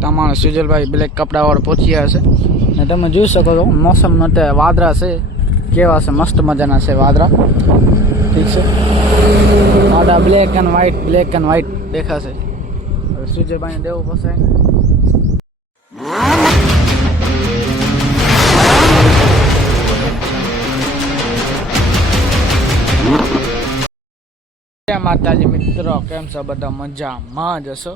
તમારો સુજલભાઈ બ્લેક કપડાવાળો પહોંચી ગયા છે ને તમે જોઈ શકો છો મોસમ અત્યારે વાદળા છે કેવા છે મસ્ત મજાના છે વાદળા ઠીક છે વાદળા બ્લેક એન્ડ વ્હાઈટ દેખાશે હવે સુજલભાઈને દેવું પડશે માતાજી મિત્રો કેમ છો બધા મજામાં જ હશો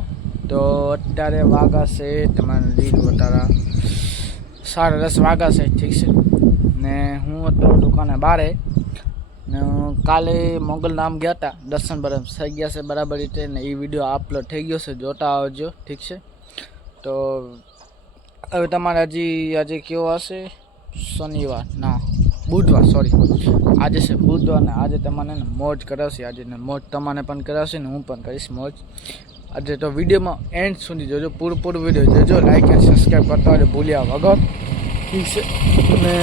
તો અત્યારે વાગા છે તમારે રીલ બતારા 10:30 વાગા છે ઠીક છે ને હું હતો દુકાને બારે ને કાલે મોગલ નામ ગયા હતા દર્શન બરમ થઈ ગયા છે બરાબર રીતે ને એ વિડીયો અપલોડ થઈ ગયો છે જોતા આવજો ઠીક છે તો હવે તમારે હજી આજે કેવો હશે શનિવાર ના બુધવાર સોરી આજે છે બુધવાર ને આજે તમને મોજ કરાવશે આજે ને મોજ તમને પણ કરાવશે ને હું પણ કરીશ મોજ આજે તો વિડીયોમાં એન્ડ સુધી જોજો પૂરું વિડીયો જોજો લાઈક એન્ડ સબસ્ક્રાઈબ કરતા હોય ભૂલ્યા વગર ઠીક છે ને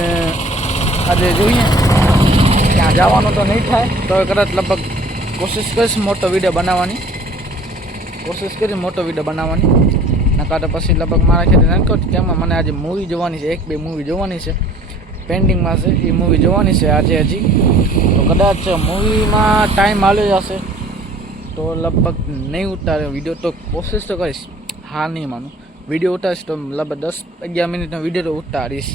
આજે જોઈએ ત્યાં જવાનું તો નહીં થાય તો કદાચ લગભગ કોશિશ કરીશ મોટો વિડીયો બનાવવાની નકા તો પછી લગભગ મારા ખ્યાલથી નાખો કેમ મને આજે મૂવી જોવાની છે 1-2 મૂવી જોવાની છે પેન્ડિંગમાં છે એ મૂવી જોવાની છે આજે હજી તો કદાચ મૂવીમાં ટાઈમ આવ્યો જશે તો લગભગ નહીં ઉતારે વિડીયો તો કોશિશ તો કરીશ હા નહીં માનું વિડીયો ઉતારીશ તો લગભગ 10-11 મિનિટનો વિડીયો તો ઉતારીશ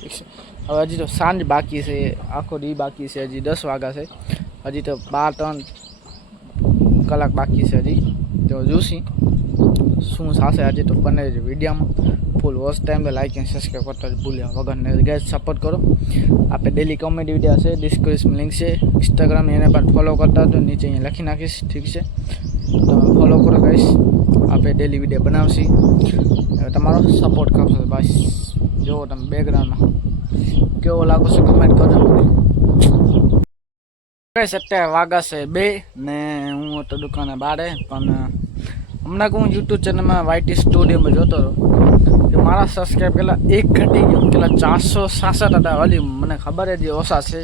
ઠીક છે હવે હજી તો સાંજ બાકી છે આખો દી બાકી છે હજી 10 વાગ્યા છે હજી તો 2-3 કલાક બાકી છે હજી તો જોશી શું થશે આજે તો બને છે વિડીયોમાં ફૂલ વોચ ટાઈમ તો લાઈક એન્ડ સબસ્ક્રાઈબ કરતા ભૂલ્યા વગર ને ગાઈસ સપોર્ટ કરો આપણે ડેલી કોમેડી વિડીયો છે ડિસ્ક્રિપ્શન લિંક છે ઇન્સ્ટાગ્રામ એને પણ ફોલો કરતા તો નીચે અહીંયા લખી નાખીશ ઠીક છે તમે ફોલો કરો ગાઈસ આપણે ડેલી વિડીયો બનાવશી તમારો સપોર્ટ કરશો બસ જુઓ તમે બેકગ્રાઉન્ડમાં કેવો લાગો છે કમેન્ટ કરજો ગાઈસ અત્યારે વાગા છે 2 ને હું તો દુકાને બારે પણ હમણાં હું યુટ્યુબ ચેનલમાં વાયટી સ્ટુડિયોમાં જોતો હતો કે મારા સબસ્ક્રાઈબ પેલા 1 ઘટી ગયો પેલા 467 હતા વાલી મને ખબર જ ઓછા છે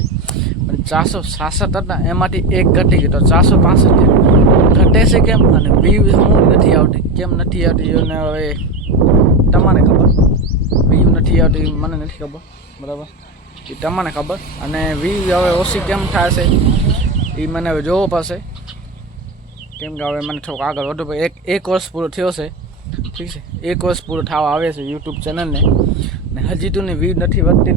પણ 467 હતા એમાંથી 1 ઘટી ગયો તો 465 ઘટે છે કેમ અને વ્યૂ નથી આવતી કેમ નથી આવતી અને હવે તમને ખબર વ્યૂ નથી આવતી મને નથી ખબર બરાબર એ તમને ખબર અને વ્યૂ હવે ઓછી કેમ થાય છે એ મને હવે જોવો પડશે કેમ કે હવે મને થોડુંક આગળ વધુ એક વર્ષ પૂરો થયો છે ઠીક છે 1 વર્ષ પૂરો થવા આવે છે યુટ્યુબ ચેનલને ને હજી તો ને વ્યૂ નથી વધતી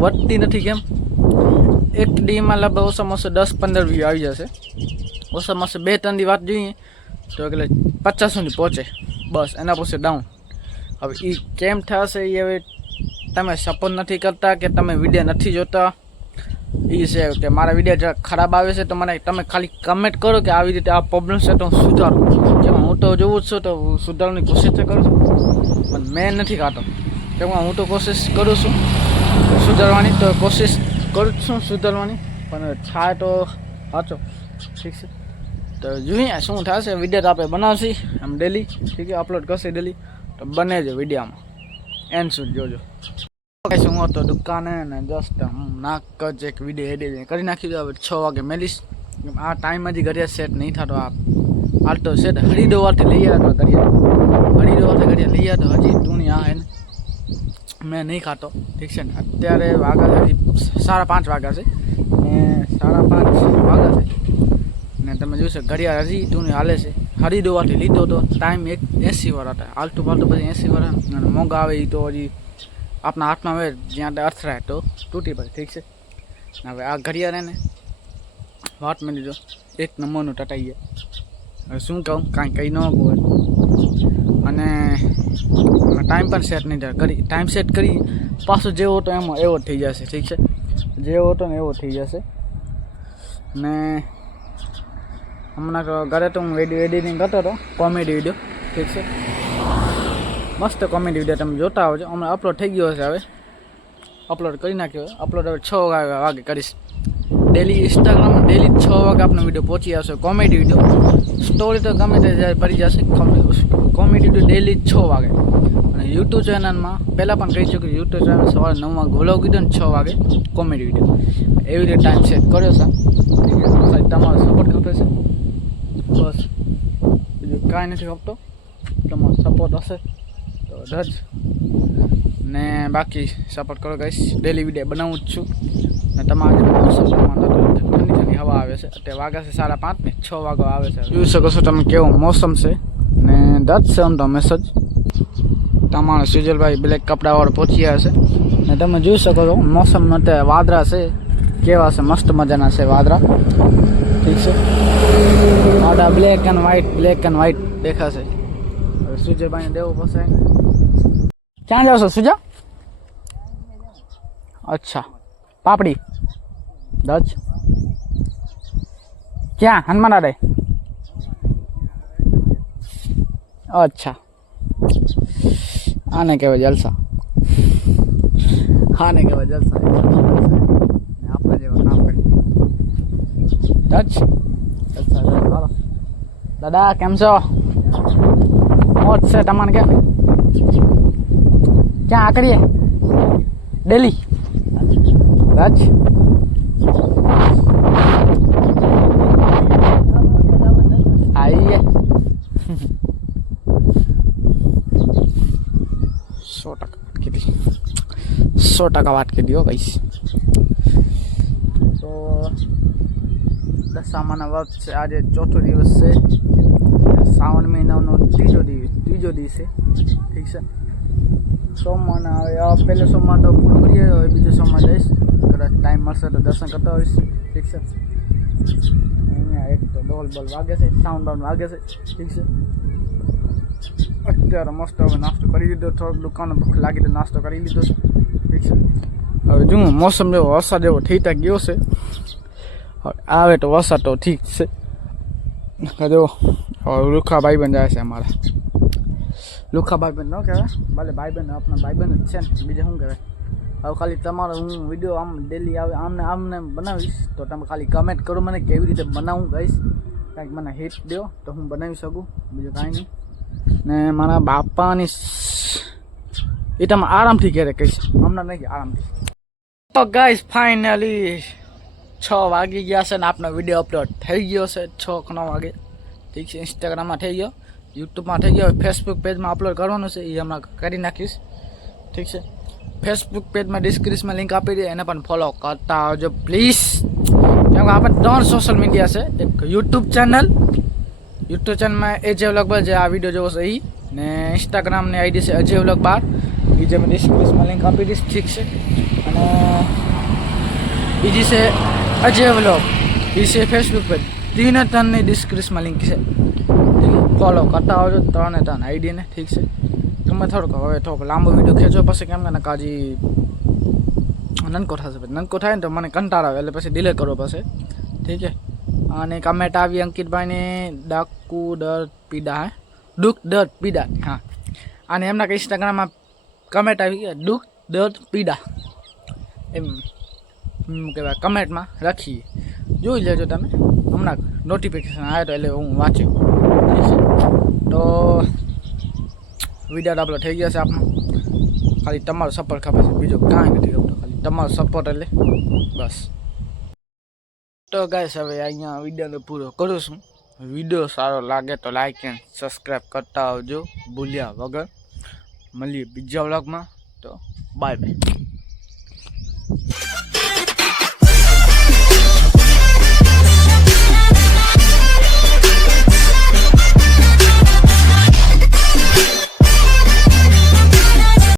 વધતી નથી કેમ એક દીમાં લગભગ ઓછામાં ઓછા 10-15 વ્યૂ આવી જશે ઓછામાં ઓછા 2-3 દી વાત જોઈએ તો એટલે 50 સુધી પહોંચે બસ એના પછી ડાઉન હવે એ કેમ થશે એ હવે તમે સપોર્ટ નથી કરતા કે તમે વિડીયો નથી જોતા એ છે કે મારા વિડીયો જરા ખરાબ આવે છે તો મને તમે ખાલી કમેન્ટ કરો કે આવી રીતે આ પ્રોબ્લેમ છે તો હું સુધારું કેમ હું તો જોવું જ છું તો સુધારવાની કોશિશ તો કરું છું પણ મેં નથી ખાતો કેમ હું તો કોશિશ કરું છું સુધારવાની તો કોશિશ કરું છું સુધારવાની પણ થાય તો સાચો ઠીક છે તો જોઈએ શું થશે વિડીયો તો આપણે બનાવશી આમ ડેલી ઠીક છે અપલોડ કરશે ડેલી તો બને છે વિડીયોમાં એન્ડ સુધી જોજો હું હતો દુકાને ને જસ્ટ હું નાક જ એક વિડીયો એડિટિંગ કરી નાખ્યું હવે 6 વાગે મેલીશ આ ટાઈમ હજી ઘડિયાળ સેટ નહીં થતો આલતો સેટ હરિદ્વારથી લઈ આવ્યો ઘડિયાળ લઈ આવ્યો હજી ટૂણી આ એને મેં નહીં ખાતો ઠીક છે ને અત્યારે વાગ્યા હજી 5:30 વાગ્યા છે ને 5:30 વાગ્યા છે ને તમે જોશો ઘડિયાળ હજી ટૂણી હાલે છે હરિદ્વારથી લીધો તો ટાઈમ 80 વાર હતા આલતું પાલતું પછી 80 વાર અને મોંઘા આવે એ તો હજી આપણા હાથમાં હવે જ્યાં અથડાય તો તૂટી પડે ઠીક છે હવે આ ઘડિયાળ એને વાત મેં લીધો 1 નંબરનું ટટાઈ ગયા હવે શું કહું કાંઈ કહી ન હોય અને ટાઈમ પણ સેટ નહીં થાય ટાઈમ સેટ કરી પાછું જેવો હતો એમાં એવો જ થઈ જશે ઠીક છે જેવો હતો ને એવો થઈ જશે ને હમણાં ઘરે તો હું વિડીયો એડિટિંગ કરતો હતો કોમેડી વિડીયો ઠીક છે મસ્ત કોમેડી વિડીયો તમે જોતા આવજો હમણાં અપલોડ થઈ ગયો હશે હવે અપલોડ કરી નાખ્યો અપલોડ હવે 6 વાગે કરીશ ડેલી ઇન્સ્ટાગ્રામમાં ડેલી 6 વાગે આપણો વિડીયો પહોંચી આવશે કોમેડી વિડીયો સ્ટોરી તો ગમે તે પડી જશે કોમેડી વિડીયો ડેલી 6 વાગે અને યુટ્યુબ ચેનલમાં પહેલાં પણ કહી ચૂક્યું યુટ્યુબ ચેનલ સવારે 9 વાગે વ્લોગ કીધો ને 6 વાગે કોમેડી વિડીયો એવી રીતે ટાઈમ સેટ કર્યો છે ખાલી તમારો સપોર્ટ કરતો છે કાંઈ નથી ખપતો, તમારો સપોર્ટ હશે તો જ. ને બાકી સપોર્ટ કરો ગાઈસ, ડેલી વિડીયો બનાવું જ છું. ને તમારે મોસમમાં ઠંડી ઠંડી હવા આવે છે, અત્યારે વાગ્યા છે 5:30 ને 6 વાગ્યા આવે છે. જોઈ શકો છો તમે કેવો મોસમ છે ને દસ છે આમ તો મેસેજ. તમારો સુજલભાઈ બ્લેક કપડાવાળો પહોંચી ગયા છે ને તમે જોઈ શકો છો મોસમ અત્યારે વાદળા છે, કેવા છે મસ્ત મજાના છે વાદળા. ઠીક છે, વાદળા બ્લેક એન્ડ વ્હાઈટ દેખાશે. હવે સુજલભાઈને દેવું પડશે. ક્યાં જાવ છો સુજા? અચ્છા, પાપડી દજ ક્યાં? હનુમાન આડે. અચ્છા, આને કહેવાય જલસા, આને કહેવાય જલસા. આપણે જેવા કામ કરી દજ જલસા. દાદા કેમ છો? મોજ છે તમારે? કેમ ક્યાં આકડીએ ડેલી રાજ? આઈએ 100% વાત કીધી હો ભાઈ. તો દશામાના વ્રત છે, આજે ચોથો દિવસ છે, શ્રાવણ મહિનાનો ત્રીજો દિવસ છે. ઠીક છે, સોમવારના હવે પહેલો સોમવાર તો પૂરું કરીએ, હવે બીજો સોમવાર જઈશ, કદાચ ટાઈમ મળશે તો દર્શન કરતા હોઈશ. ઠીક છે, અહીંયા એક તો ડોલ વાગે છે, સાઉન્ડ વાગે છે. ઠીક છે, અત્યારે મસ્ત હવે નાસ્તો કરી લીધો, થોડોક દુકાને ભૂખ લાગી તો નાસ્તો કરી લીધો છે. ઠીક છે, હવે જો મોસમ જેવો વરસાદ જેવો થઈ ગયો છે, હવે આવે તો વરસાદ તો ઠીક છે. જો લુખા ભાઈબંધ જાય છે અમારા, લુખા ભાઈબંધ ન કહેવાય, ભલે ભાઈબંધ આપણા ભાઈબંધ જ છે ને, બીજું શું કહેવાય. હવે ખાલી તમારો હું વિડીયો આમ ડેલી આવે આમને બનાવીશ, તો તમે ખાલી કમેન્ટ કરો મને કેવી રીતે બનાવું ગાઈશ, કાંઈક મને હિટ દો તો હું બનાવી શકું, બીજું કાંઈ નહીં. ને મારા બાપાની એ તમે આરામથી ઘરે કહીશ, હમણાં નહીં, આરામથી. તો ગાઈસ ફાઇનલી 6 વાગી ગયા છે ને આપણો વિડીયો અપલોડ થઈ ગયો છે 6-9 વાગે. ઠીક છે, ઇન્સ્ટાગ્રામમાં થઈ ગયો, યુટ્યુબમાં થઈ ગયો, ફેસબુક પેજમાં અપલોડ કરવાનું છે, એ હમણાં કરી નાખીશ. ઠીક છે, ફેસબુક પેજમાં ડિસ્ક્રિપ્શનમાં લિંક આપી દે, એને પણ ફોલો કરતા આવજો પ્લીઝ. કેમ કે આપણે 3 સોશિયલ મીડિયા છે, એક યુટ્યુબ ચેનલમાં અજય વ્લોગ બાર, જે આ વિડીયો જોવો છે એ, ને ઇન્સ્ટાગ્રામની આઈડી છે અજય વ્લોગ બાર, એ જે મેં ડિસ્ક્રિપ્શનમાં લિંક આપી દઈશ. ઠીક છે, અને બીજી છે અજય વ્લોગ, એ છે ફેસબુક પેજ, 3 ડિસ્ક્રિપ્શનમાં લિંક છે, ફોલો કરતા આવજો 3 આઈડીને. ઠીક છે, તમે થોડોક લાંબો વિડીયો ખેંચો પછી, કેમ કે કાજી નનકો થશે, નનકો થાય ને તો મને કંટાળ આવે, એટલે પછી ડિલે કરવો પડશે. ઠીક છે, અને કમેન્ટ આવી અંકિતભાઈને દુઃખ દર્દ પીડા, હા, અને એમના ઇન્સ્ટાગ્રામમાં કમેન્ટ આવી ગયા દુઃખ દર્દ પીડા, એમ કહેવાય, કમેન્ટમાં રાખીએ, જોઈ લેજો તમે. હમણાં નોટિફિકેશન આવે તો એટલે હું વાંચ્યું. તો વિડીયો અપલોડ થઈ ગયા છે આપણો, ખાલી તમારો સપોર્ટ ખપે છે, બીજો કાંઈ નથી ખપતો, ખાલી તમારો સપોર્ટ એટલે બસ. તો ગાઈસ હવે અહીંયા વિડીયોને પૂરો કરું છું. વિડીયો સારો લાગે તો લાઈક એન્ડ સબસ્ક્રાઈબ કરતા આવજો ભૂલ્યા વગર. મળીએ બીજા વ્લોગમાં, તો બાય બાય.